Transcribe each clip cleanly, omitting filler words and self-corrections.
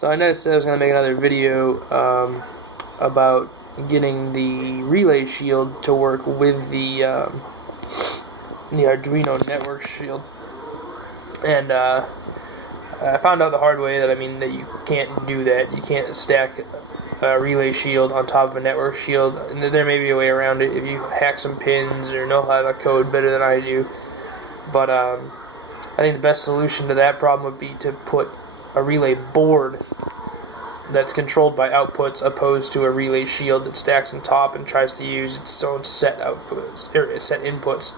So I noticed I was going to make another video about getting the relay shield to work with the Arduino network shield, and I found out the hard way that that you can't do that. You can't stack a relay shield on top of a network shield. And there may be a way around it if you hack some pins or know how to code better than I do. But I think the best solution to that problem would be to put a relay board that's controlled by outputs opposed to a relay shield that stacks on top and tries to use its own set outputs or set inputs.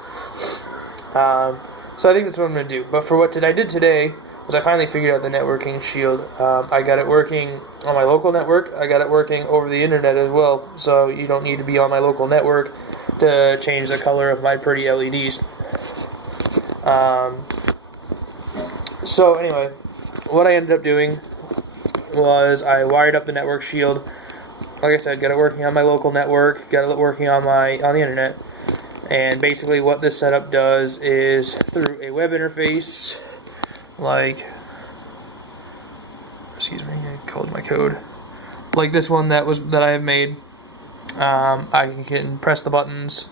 So I think that's what I'm going to do. But for what I did today was I finally figured out the networking shield. I got it working on my local network. I got it working over the internet as well. So you don't need to be on my local network to change the color of my pretty LEDs. So anyway, what I ended up doing was I wired up the network shield. Like I said, got it working on my local network, got it working on the internet. And basically what this setup does is through a web interface, like, excuse me, I called my code, like this one that I have made. I can press the buttons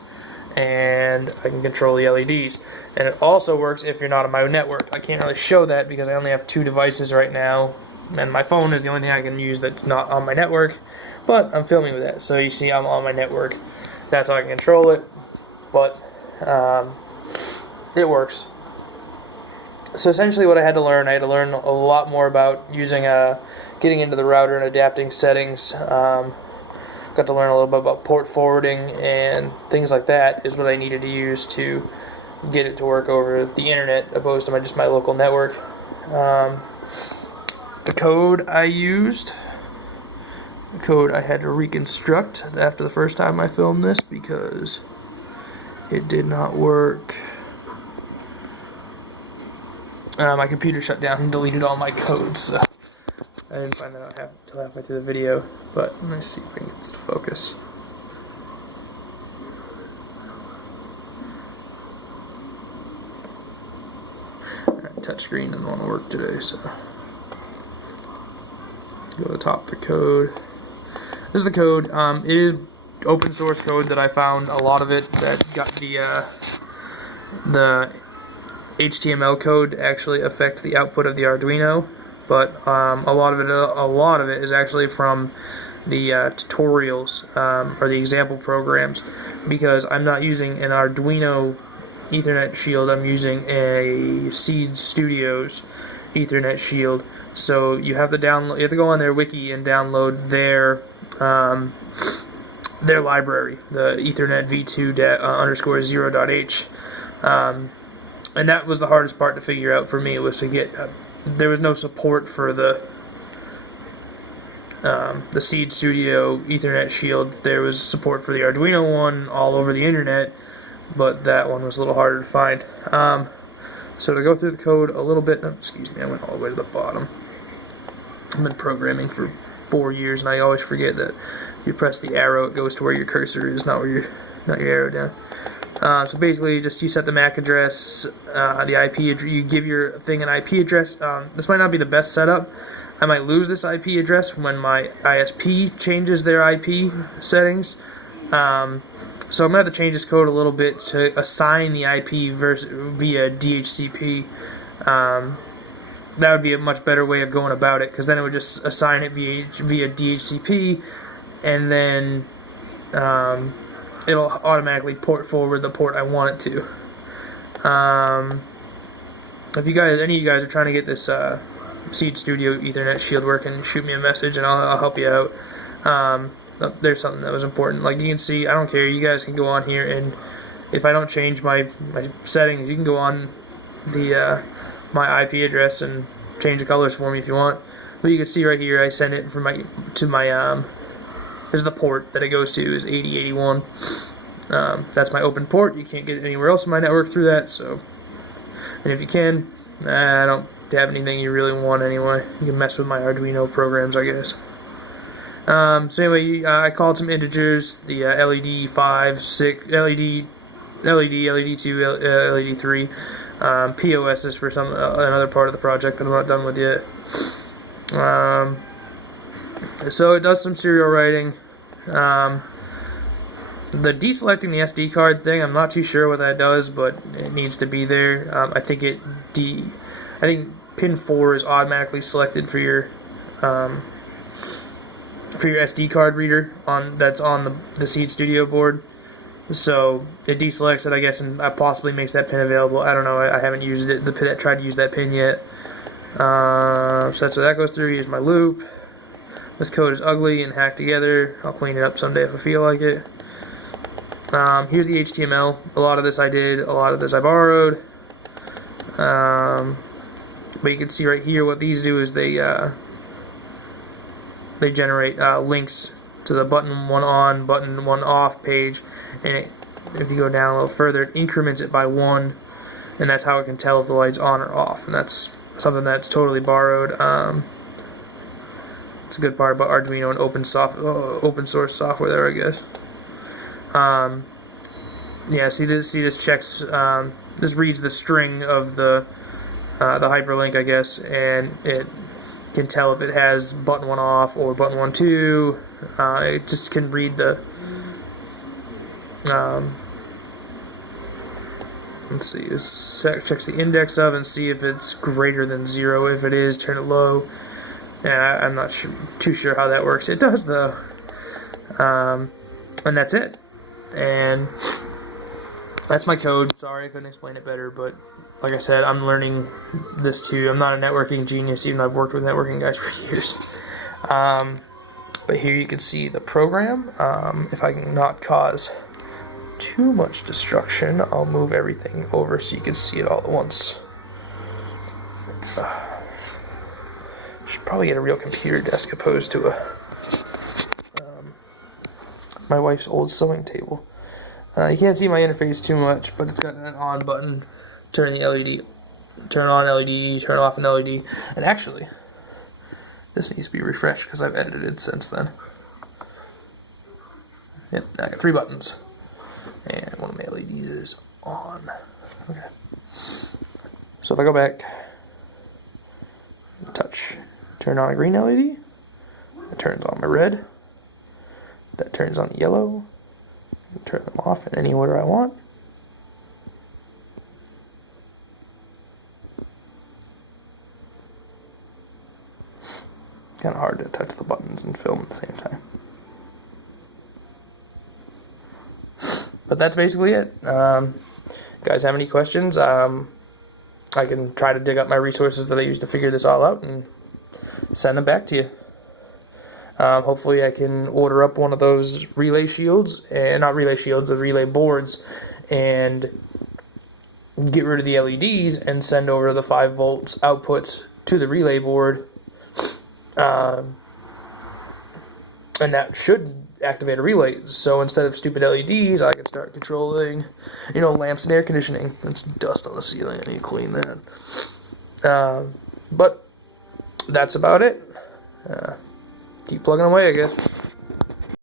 and I can control the LEDs. And it also works if you're not on my network. I can't really show that because I only have 2 devices right now, and my phone is the only thing I can use that's not on my network. But I'm filming with that, so you see I'm on my network. That's how I can control it. But it works. So essentially what I had to learn a lot more about using getting into the router and adapting settings. Got to learn a little bit about port forwarding and things like that is what I needed to use to get it to work over the internet opposed to just my local network. The code I used, the code I had to reconstruct after the first time I filmed this because it did not work. My computer shut down and deleted all my code, so I didn't find that out until halfway through the video. But let's see if I can get this to focus. Alright, touchscreen doesn't want to work today, so go to the top of the code. This is the code. It is open source code that I found. A lot of it that got the HTML code to actually affect the output of the Arduino, but a lot of it is actually from the tutorials or the example programs, because I'm not using an Arduino Ethernet shield. I'm using a Seed Studios Ethernet shield. So you have to download. You have to go on their wiki and download their library, the Ethernet V2.0.h. And that was the hardest part to figure out for me, was to get. There was no support for the Seed Studio Ethernet shield. There was support for the Arduino one all over the internet, but that one was a little harder to find. So to go through the code a little bit, excuse me, I went all the way to the bottom. I've been programming for 4 years, and I always forget that you press the arrow, it goes to where your cursor is, not your arrow down. So basically, you set the MAC address, the IP address. You give your thing an IP address. This might not be the best setup. I might lose this IP address when my ISP changes their IP settings. So I'm gonna have to change this code a little bit to assign the IP via DHCP. That would be a much better way of going about it, because then it would just assign it via DHCP, and then it'll automatically port forward the port I want it to. If any of you guys are trying to get this Seed Studio Ethernet shield working, shoot me a message and I'll help you out. There's something that was important. Like you can see, I don't care. You guys can go on here, and if I don't change my settings, you can go on the my IP address and change the colors for me if you want. But you can see right here, I send it from to my this is the port that it goes to, is 8081. That's my open port. You can't get it anywhere else in my network through that. So, and if you can, I don't have anything you really want anyway. You can mess with my Arduino programs, I guess. So anyway, I called some integers, the LED 5, 6, LED 2, LED 3. POS is for another part of the project that I'm not done with yet. So it does some serial writing. The deselecting the SD card thing, I'm not too sure what that does, but it needs to be there. I think pin 4 is automatically selected for your SD card reader that's on the Seed Studio board. So it deselects it, I guess, and possibly makes that pin available. I don't know. I haven't used it. Tried to use that pin yet. So that's what that goes through. Here's my loop. This code is ugly and hacked together. I'll clean it up someday if I feel like it. Here's the HTML. A lot of this I did. A lot of this I borrowed. But you can see right here what these do is they generate links to the button 1 on, button 1 off page, and if you go down a little further, it increments it by 1, and that's how it can tell if the light's on or off, and that's something that's totally borrowed. It's a good part about Arduino and open source software there, I guess. Yeah, see this checks, this reads the string of the hyperlink, I guess, and it can tell if it has button 1 off or button 1 2. It just can read the let's see, it checks the index of and see if it's greater than 0. If it is, turn it low. And I'm not too sure how that works. It does though. And that's it. And that's my code. Sorry I couldn't explain it better, but like I said, I'm learning this too. I'm not a networking genius, even though I've worked with networking guys for years. But here you can see the program. If I can not cause too much destruction, I'll move everything over so you can see it all at once. Should probably get a real computer desk opposed to my wife's old sewing table. You can't see my interface too much, but it's got an on button. Turn the LED, turn on LED, turn off an LED, and actually, this needs to be refreshed because I've edited since then. Yep, I got 3 buttons, and one of my LEDs is on. Okay. So if I go back, touch, turn on a green LED, it turns on my red, that turns on yellow, turn them off in any order I want. Kind of hard to touch the buttons and film at the same time. But that's basically it. Guys have any questions? I can try to dig up my resources that I used to figure this all out and send them back to you. Hopefully I can order up one of those relay shields, and not relay shields, the relay boards, and get rid of the LEDs and send over the 5 volts outputs to the relay board. And that should activate a relay. So instead of stupid LEDs, I can start controlling, lamps and air conditioning. It's dust on the ceiling. I need to clean that. But that's about it. Keep plugging away, I guess.